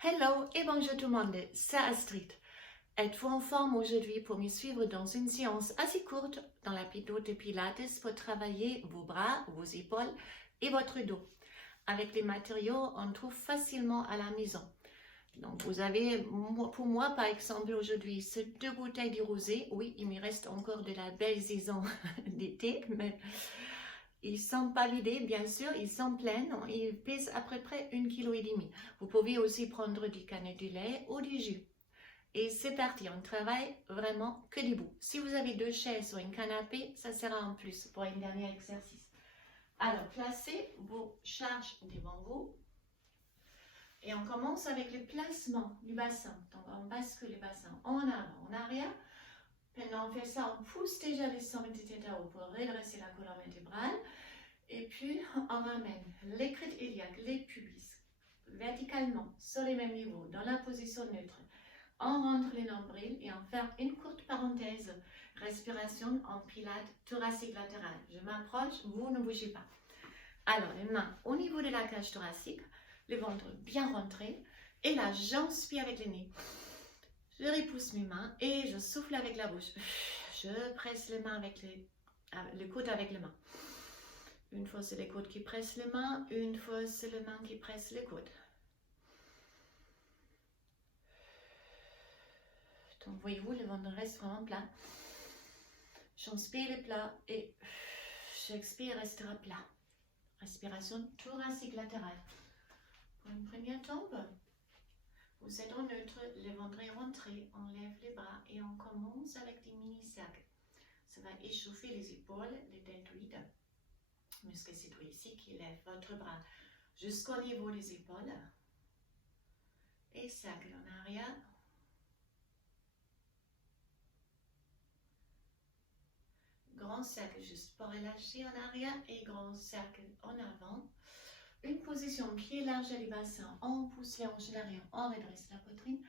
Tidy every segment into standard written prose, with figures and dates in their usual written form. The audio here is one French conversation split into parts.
Hello et bonjour tout le monde, c'est Astrid. Êtes-vous en forme aujourd'hui pour me suivre dans une séance assez courte dans la vidéo de Pilates pour travailler vos bras, vos épaules et votre dos avec les matériaux qu'on trouve facilement à la maison. Donc vous avez, pour moi par exemple aujourd'hui, ces 2 bouteilles de rosé. Oui, il me reste encore de la belle saison d'été, mais ils ne sont pas vidés, bien sûr, ils sont pleins, ils pèsent à peu près 1,5 kg. Vous pouvez aussi prendre du canette de lait ou du jus. Et c'est parti, on travaille vraiment que debout. Si vous avez 2 chaises ou un canapé, ça sera en plus pour un dernier exercice. Alors, placez vos charges devant vous. Et on commence avec le placement du bassin. Donc, on bascule le bassin en avant, en arrière. Maintenant, on fait ça, on pousse déjà les sommet de tête à haut pour redresser la colonne vertébrale. Et puis, on ramène les crêtes iliaques, les pubis, verticalement, sur les mêmes niveaux, dans la position neutre. On rentre les nombrils et on fait une courte parenthèse. Respiration en pilates thoracique latéral. Je m'approche, vous ne bougez pas. Alors, les mains au niveau de la cage thoracique, le ventre bien rentré. Et là, j'inspire avec le nez. Je repousse mes mains et je souffle avec la bouche. Je presse les mains avec le coude avec les mains. Une fois, c'est les coudes qui pressent les mains. Une fois, c'est les mains qui pressent les coudes. Donc, voyez-vous, le ventre reste vraiment plat. J'inspire le plat et j'expire, restera plat. Respiration thoracique latérale. Pour une première tombe, vous êtes en neutre, le ventre est rentré, on lève les bras et on commence avec des mini-cercles. Ça va échauffer les épaules, les deltoïdes. Muscle situé ici qui lève votre bras jusqu'au niveau des épaules. Et cercle en arrière. Grand cercle juste pour relâcher en arrière et grand cercle en avant. Une position pied large du bassin. On pousse les hanches en arrière, on redresse la poitrine.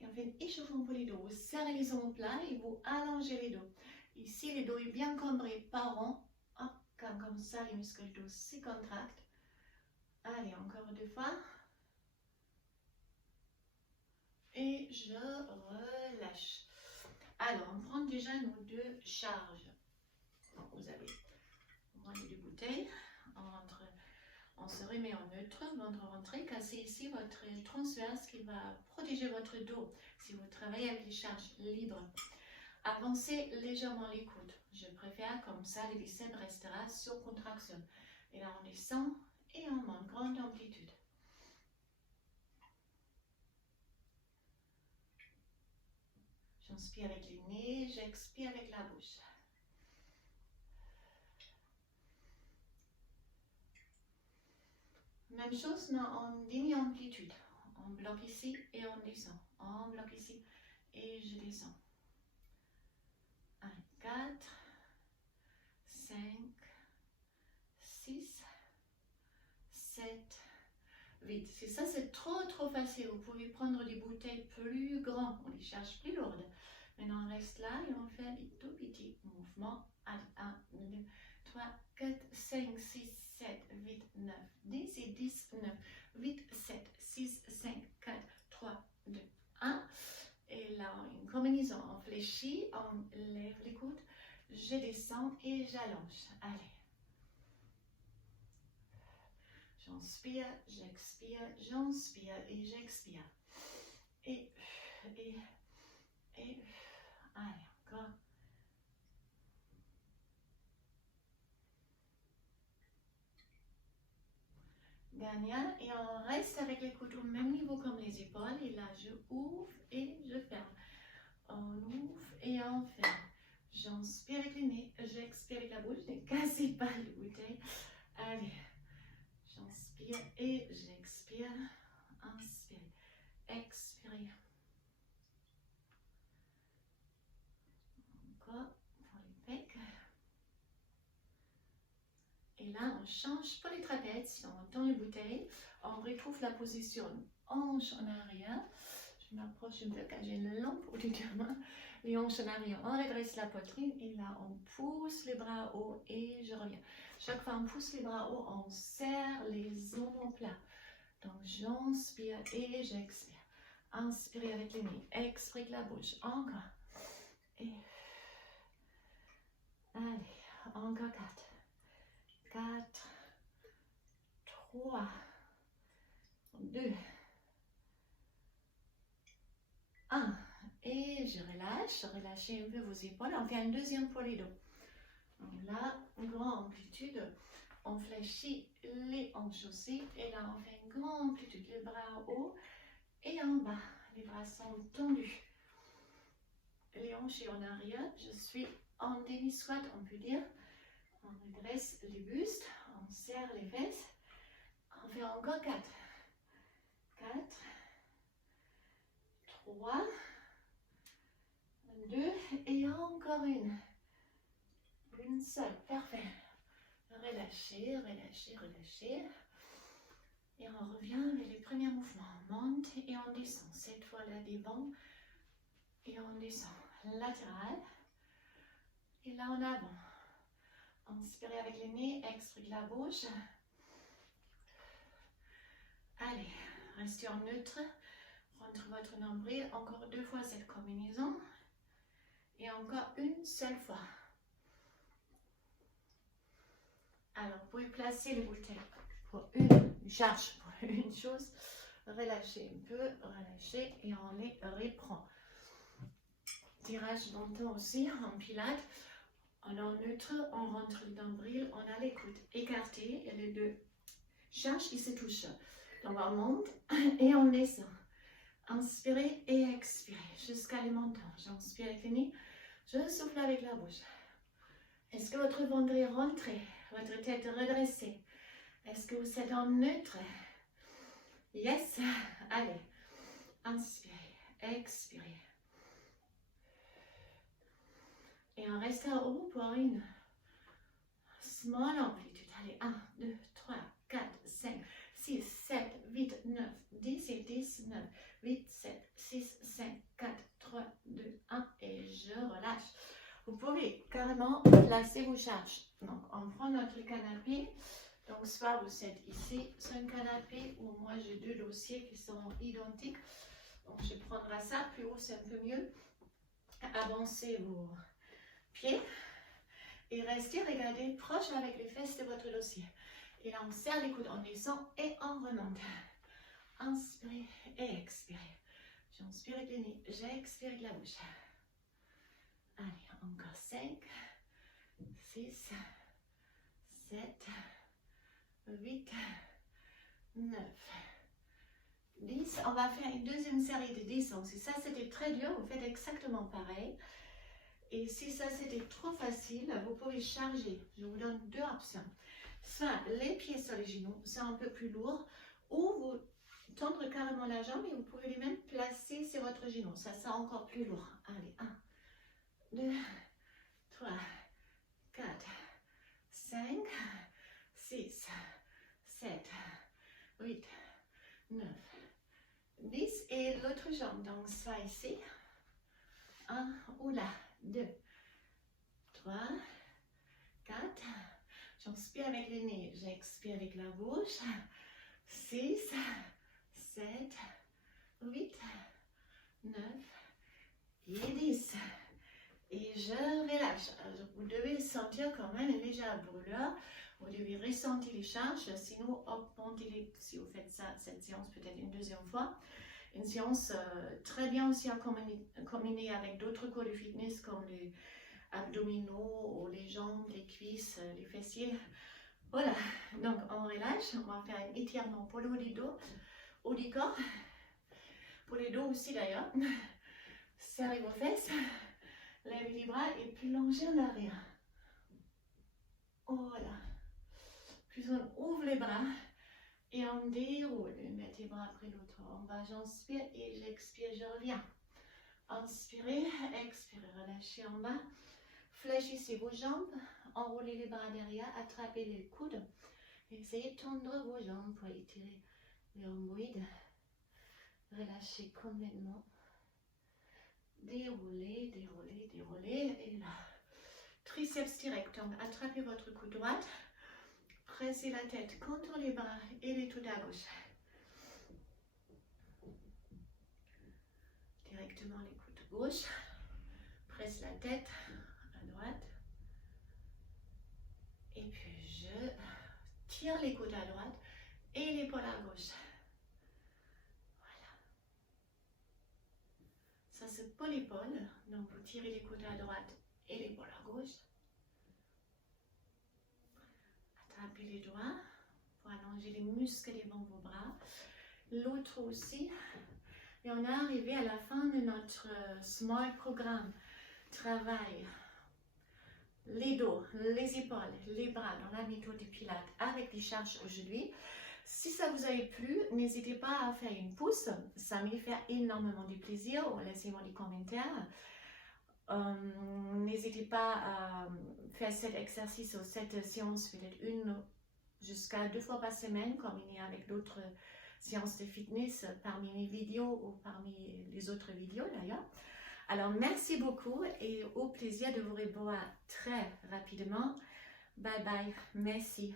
Et on fait un échauffement pour les dos. Vous serrez les omoplates et vous allongez les dos. Ici, le dos est bien cambré par rond. Hop, comme ça, les muscles du dos se contractent. Allez, encore 2 fois. Et je relâche. Alors, on prend déjà nos 2 charges. Donc, vous avez des bouteilles. On se remet en neutre, ventre rentré. Cassez ici votre transverse qui va protéger votre dos si vous travaillez avec les charges libres. Avancez légèrement les coudes. Je préfère comme ça, le biceps restera sur contraction. Et là, on descend et on monte, grande amplitude. J'inspire avec les nez, j'expire avec la bouche. Même chose, mais en demi-amplitude. On bloque ici et on descend. On bloque ici et je descends. 1, 4, 5, 6, 7, 8. Si ça c'est trop facile, vous pouvez prendre des bouteilles plus grandes. On les cherche plus lourdes. Maintenant on reste là et on fait des tout petits mouvements. 1, 2, 3, 4, 5, 6, 7, 8, 9, 10 et 10, 9, 8, 7, 6, 5, 4, 3, 2, 1. Et là, une combinaison, on fléchit, on lève les coudes, je descends et j'allonge. Allez. J'inspire, j'expire, j'inspire et j'expire. Et, allez, encore. Dernière, et on reste avec les coudes au même niveau comme les épaules. Et là, je ouvre et je ferme. On ouvre et on ferme. J'inspire avec le nez, j'expire avec la bouche. Ne cassez pas les bouteilles. Allez. J'inspire et j'expire. Inspire. Expire. Encore pour les pecs. Et là, on change pour les trapèzes. On tend les bouteilles. On retrouve la position hanche en arrière. Je m'approche un peu car j'ai une lampe au dessus de main. Les hanches en arrière, on redresse la poitrine. Et là, on pousse les bras haut et je reviens. Chaque fois on pousse les bras haut, on serre les omoplates. Donc, j'inspire et j'expire. Inspirez avec le nez, expirez avec la bouche. Encore. Et allez, encore 4. 4, 3, 2, 1. Et je relâche. Relâchez un peu vos épaules. On fait un deuxième pour les dos. Donc là, grande amplitude. On fléchit les hanches aussi. Et là, on fait une grande amplitude. Les bras en haut et en bas. Les bras sont tendus. Les hanches en arrière. Je suis en demi-squat, on peut dire. On redresse le buste. On serre les fesses. On fait encore 4. 4, 3, 2 et encore une. Une seule. Parfait. Relâchez, relâchez, relâchez. Et on revient avec les premiers mouvements. On monte et on descend. Cette fois-là devant. Et on descend. Latéral. Et là en avant. Inspirez avec le nez, expirez la bouche. Allez, restez en neutre. Rentrez votre nombril. Encore 2 fois cette combinaison. Et encore une seule fois. Alors, vous pouvez placer les bouteilles pour une charge, pour une chose. Relâchez un peu, relâchez et on les reprend. Tirage menton aussi en pilates. On est en neutre, on rentre le nombril, on a les coudes écartés et les deux charges qui se touchent. Donc on monte et on descend. Inspirez et expirez jusqu'à les mentons. J'inspire avec le nez, je souffle avec la bouche. Est-ce que votre ventre est rentré? Votre tête redressée? Est-ce que vous êtes en neutre? Yes. Allez. Inspirez. Expirez. Et on reste en haut pour une small amplitude. Allez. 1, 2, 3, 4, 5, 6, 7, 8, 9, 10 et 10, 9, 8, 7, 6, 5, 4, 3, 2, 1. Et je relâche. Vous pouvez carrément placer vos charges. Donc, on prend notre canapé. Donc, soit vous êtes ici sur un canapé ou moi j'ai 2 dossiers qui sont identiques. Donc, je prendrai ça. Plus haut, c'est un peu mieux. Avancez vos pieds et restez, regardez, proche avec les fesses de votre dossier. Et là, on serre les coudes, on descend et on remonte. Inspirez et expirez. J'inspire avec le nez, j'expire avec la bouche. Allez, encore 5, 6, 7, 8, 9, 10. On va faire une deuxième série de 10. Donc, si ça c'était très dur, vous faites exactement pareil. Et si ça c'était trop facile, vous pouvez charger. Je vous donne 2 options. Soit les pieds sur les genoux, c'est un peu plus lourd, ou vous tendre carrément la jambe et vous pouvez les même placer sur votre genou. Ça c'est encore plus lourd. Allez, 1, 2, 3, 4, 5, 6, 7, 8, 9, 10. Et l'autre jambe, donc soit ici. 1 ou là. 2, 3, 4. J'inspire avec le nez, j'expire avec la bouche. 6, 7, 8, 9 et 10. Et je relâche. Alors, vous devez sentir quand même une légère brûlure. Vous devez ressentir les charges. Sinon, augmentez-les si vous faites ça, cette séance peut-être une deuxième fois. Une séance très bien aussi à combiner avec d'autres cours de fitness comme les abdominaux ou les jambes, les cuisses, les fessiers. Voilà, donc on relâche. On va faire un étirement pour le haut du dos, haut du corps. Pour les dos aussi d'ailleurs. Serrez vos fesses. Levez les bras et plongez en arrière. Voilà. Puis on ouvre les bras et on déroule. Mettez les bras après l'autre. En bas, j'inspire et j'expire, je reviens. Inspirez, expirez, relâchez en bas. Fléchissez vos jambes, enroulez les bras derrière, attrapez les coudes. Essayez de tendre vos jambes pour étirer les rhomboïdes. Relâchez complètement. Déroulez, déroulez, déroulez. Et là, triceps direct. Donc, attrapez votre coude droite. Pressez la tête contre les bras et les coudes à gauche. directement les coudes gauche, presse la tête à droite, et puis je tire les coudes à droite et l'épaule à gauche. Voilà. Ça c'est pour l'épaule, donc vous tirez les coudes à droite et l'épaule à gauche. Attrapez les doigts pour allonger les muscles devant vos bras. L'autre aussi. Et on est arrivé à la fin de notre small programme. Travail, les dos, les épaules, les bras dans la méthode de Pilates avec des charges aujourd'hui. Si ça vous a plu, n'hésitez pas à faire une pouce. Ça me fait énormément de plaisir. Laissez-moi des commentaires. N'hésitez pas à faire cet exercice ou cette séance, peut-être une jusqu'à 2 fois par semaine, combinée avec d'autres séances de fitness parmi mes vidéos ou parmi les autres vidéos d'ailleurs. Alors merci beaucoup et au plaisir de vous revoir très rapidement. Bye bye, merci.